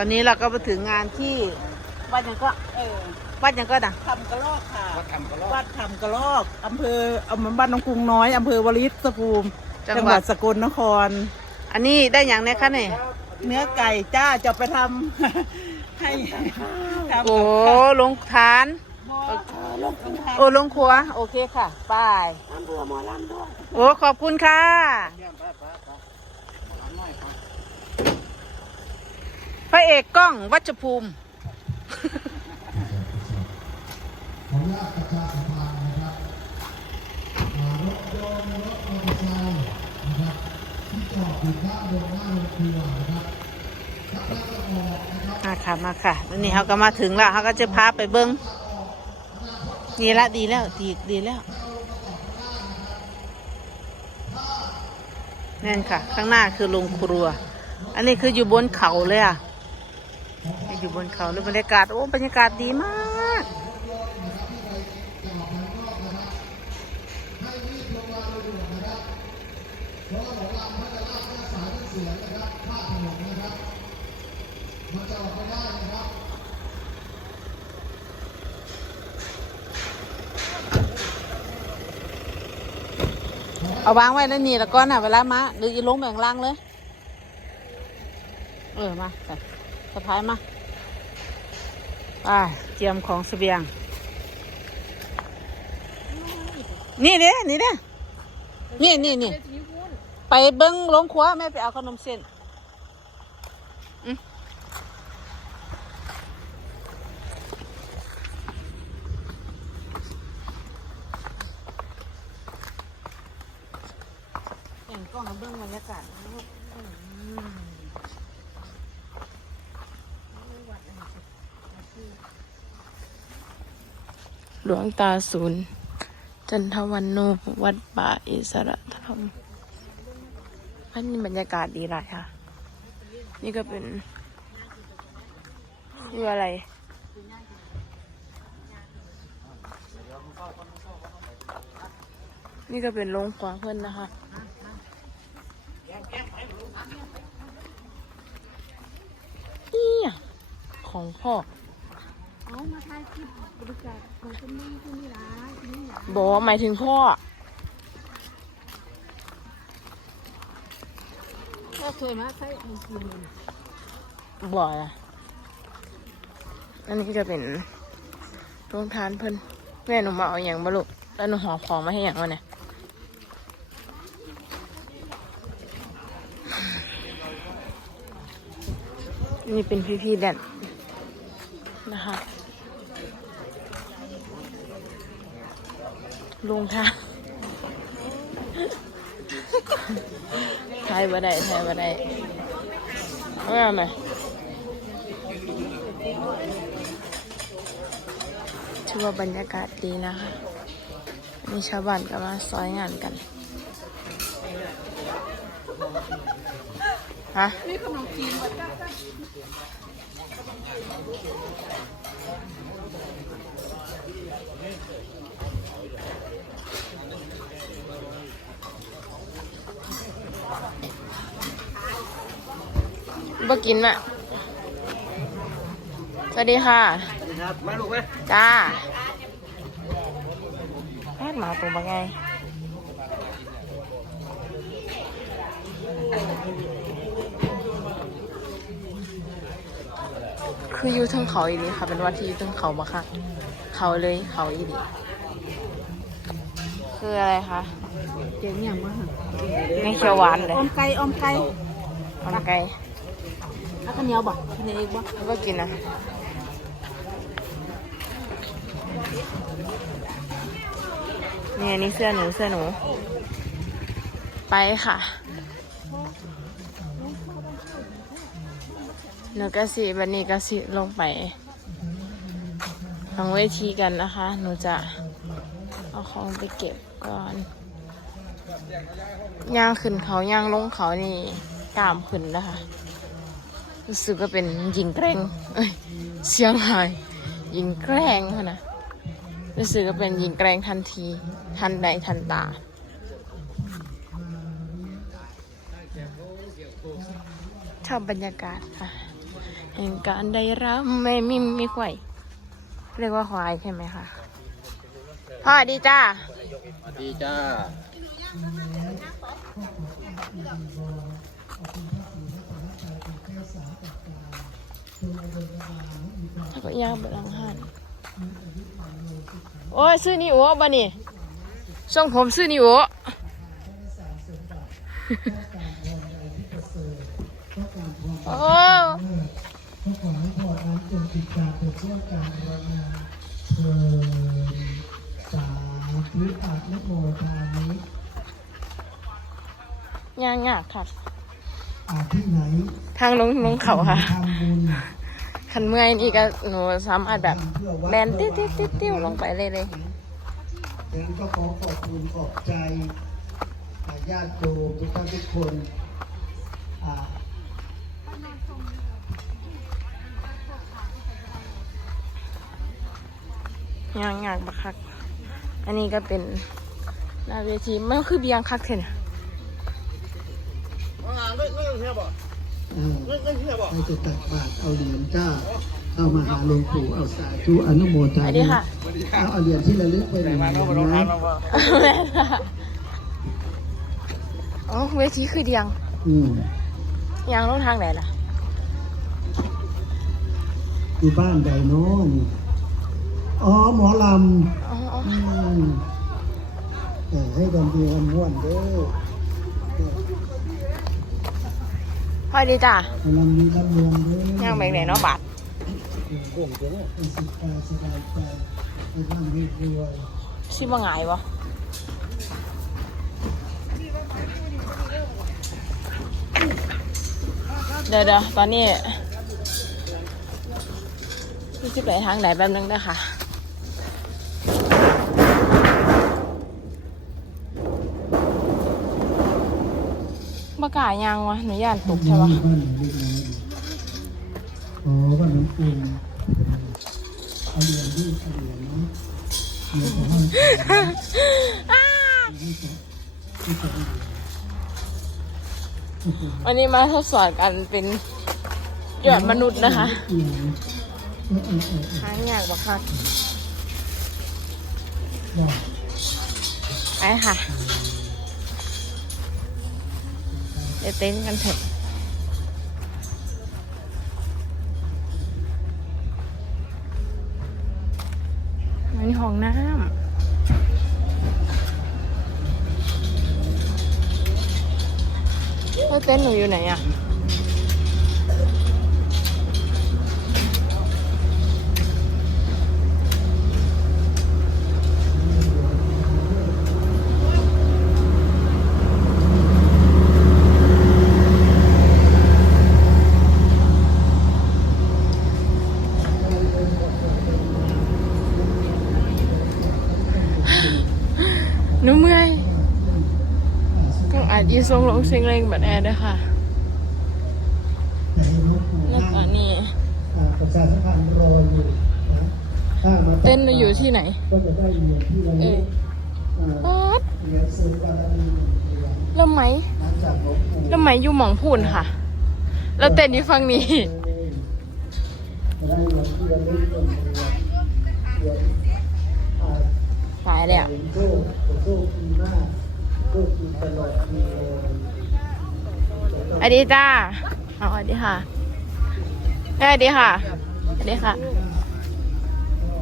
อนนี้เราก็มาถึงงานที่วัดยังก็เออวัดยังก็นะทำกระลอกค่ะวัดทำกระรอกวัดทำกระลอกอำเภออำเภอบ้านหนองกรุงน้อยอำเภอวลิศภูมิจังจังหหวัวัดดสกลนคร อันนี้ได้อย่างเนี้ยคะเนี่ยเนื้อไก่จ้าจะไปทำให้ทำโอ้ลงทานลงคุณทานโอ้ลงครัว โอเคค่ะไป้ายอำเภอหมอลำด้วยโอ้ขอบคุณค่ะ พระเอกกล้องวัชภูมิขออนุญาตประชาสัมพันธ์นะครับอ่ารถยนต์รถมอเตอร์ไซค์นะครับที่จอดอยู่ด้านบนหน้าโรงครัวนะครับถ้าท่านจะออกนะครับมาค่ะมาค่ะแล้วนี่เขาก็มาถึงแล้วเขาก็จะพาไปเบิ้งดีละดีแล้วดีดีแล้วนั่นค่ะ ข้างหน้าคือโรงครัว อันนี้คืออยู่บนเขาเลยอะ อยู่บนเขาแล้วบรรยากาศ โอ้บรรยากาศดีมาก เอาวางไว้แล้วนี่แล้วก็น่ะเวลามาหรืออีลงแบ่งล่างเลย เออ มาใส่สะพายมา ไปเจียมของเสบียง นี่เด้นี่เด้นี่นี่นี่ไปเบิ้งลงครัวแม่ไปเอาขนมเส้นอืมอย่างกล้องเบิ้งบรรยากาศ หลวงตาศูนย์ จันทวันโนวัดป่าอิสระธรรมอันนี้บรรยากาศดีหลายค่ะ นี่ก็เป็นคืออะไร นี่ก็เป็นโรงครัวเพื่อนนะคะนี่อะของพ่อ เอามาถ่ายคลิปบริการของคุณแม่ที่นี่ร้านนี่หรอบอกว่าหมายถึงพ่อก็เคยมาใช้มันกินบ่อยอะอันนี้ก็จะเป็นโรงทานเพิ่นแม่หนูมาเอาอย่างบลุแล้วหนูหอบของมาให้อย่างวะเนี่ยนี่เป็นพี่พี่ๆแดนนะคะ ลงทานไทยบ่ได้ไทยบ่ได้เอาไหมถือว่าบรรยากาศดีนะคะ มีชาวบ้านก็มาซอยงานกัน ฮะนี่ขนมจีนบ้าจ้า บ่กินมะสวัสดีค่ะครับ มาลูกไหมจ้าแพทย์หมาตัวบางไงคืออยู่เทั้งเขาอีหลีค่ะ เป็นวัดที่อยู่เทั้งเขามาค่ะ เขาเลยเขาอีหลี คืออะไรคะเจ๋งอย่างมากไม่เขียวหวานเลยอมไก่อมไก่มันไก่แล้วก็เหนียวบ่เหนียวอีกบ่แล้วก็กินนะนี่อันนี่เสื้อหนูเสื้อหนู ไปค่ะหนูก็สิบันนี้ก็สิลงไปทางเวทีกันนะคะ หนูจะเอาของไปเก็บ ก่อนย่างขึ้นเขาย่างลงเขานี่กล้ามขึ้นนะคะ รู้สึกว่าเป็นหญิงแกร่งเอ้ยเสียงหายหญิงแกร่งค่ะนะรู้สึกว่าเป็นหญิงแกร่งทันที ทันใดทันตาชอบบรรยากาศค่ะแห่งการได้รับไม่มีมีควายเรียกว่าควายใช่ไหมคะพ่อดีจ้า ดีจ้าถ้าก็ย่างไปหลังหันโอ้ยซื้อนี่โอ้บ่นี่ช่องผมซื้อนี่โอ้โอ้ก็ขอให้พอน้ำจงติดตามไปเชื่อการรายงานเชิญสา ธุอาณโมทามิย่างยากค่ะ อาที่ไหนทางลงลงเขาค่ะทำบุญขันเมื่อยนี่ก็หนูสามารถแบบแลนติ้วติ้วติ้วติ้วลงไปเลยเลยดังนั้นก็ขอขอบคุณขอบใจอ่าญาติโยมทุกท่านทุกคนอ่าย่างยากบักคัก อันนี้ก็เป็นหน้าเวทีมันคือเบียงคักเถอะนะเออให้จะตักบาตรเอาเหรียญจ้าเข้ามาหาหลวงปู่เอาสาธุอนุโมทสนาวัสดีค่ะเอาเอาเหรียญที่ระลึกไปหนึ่งเหรียญนะแม่ค่ะอ๋อเวทีคือเดียงอืมยางลงทางไหนล่ะอยู่บ้านใดน้อง อ๋อหมอลอ๋ออ๋อำอืมเออให้ดำดีกันม่วนเด้อพอดีจ้ะให้ลำนี้ลำรวมเด้อย่างไปไหนเนาะบาทเป็นสุขกายสบายใจให้ร่ำให้รวยชิบ่หงายวะเดี๋ยวเดี๋ยวตอนนี้พี่คิดไปทางไหนแป๊บนึงเด้อค่ะ กล้ายางวะหนูย่านตกใช่ปะบ้านไหนเล็กน้อยดีอ๋อบ้านน้องปูนเอาเหรียญดิเอาเหรียญนะเหรียญของห้องที่จะวันนี้มาทดสอบกันเป็นยอดมนุษย์นะคะเหรียญเออเออเออเออหางยากบักคักได้ไปค่ะ เดี๋ยวเต้นกันเถอะมันห้องน้ำแล้วเต้นหนูอยู่ไหนอะ หนูเมื่อยต้องอาจยีทรงลง เสียงเร่งแบบแอร์ด้วยค่ะ แล้วก็นั่งนี่อ่าประชาสัมพันธ์รออยู่นะถ้ามาเต้นอยู่ที่ไหน ก็จะได้เหรียญที่ระเอลึอกอ่าป๊าดเหรียญเสริมบารมีหนึ่งเหรียญแล้วไหมนะจากหลวงปู่แล้วไหมอยู่หมองพูนค่ะ แล้วเต้นที่ฟังนี้จะได้เหรียเป็นเหรียญเหรียญอ่าตายแล้ว สวัสดีจ้าเอาสวัสดีค่ะสวัสดีค่ะสวัสดีค่ะ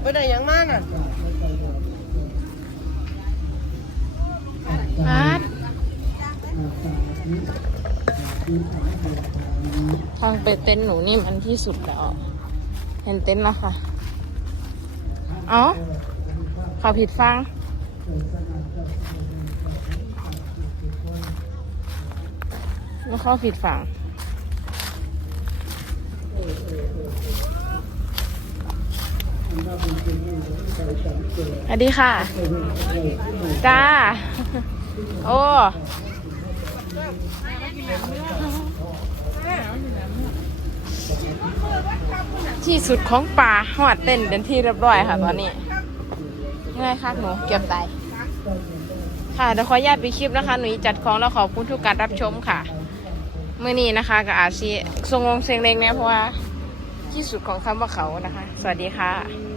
ไปไหนยังมากอะพาดทางไปเต็นท์หนูนี่มันที่สุดแล้ว เห็นเต็นท์แล้วค่ะ เอ้าเขาผิดฟัง แล้วเขาผิดฝั่งสวัสดีค่ะ จ้า โอ้ที่สุดของป่าหอดเต้นเป็นที่เรียบร้อยค่ะตอนนี้ง่ายคักหนูเก็บตายค่ะเดี๋ยวขออนุญาตไปคลิปนะคะ หนูจัดของแล้วขอบคุณทุกการรับชมค่ะ มื่อนี้นะคะกับอาชีทรงวงเสียงเล็กเนี่ยเพราะว่าที่สุดของคำว่าเขานะคะ สวัสดีค่ะ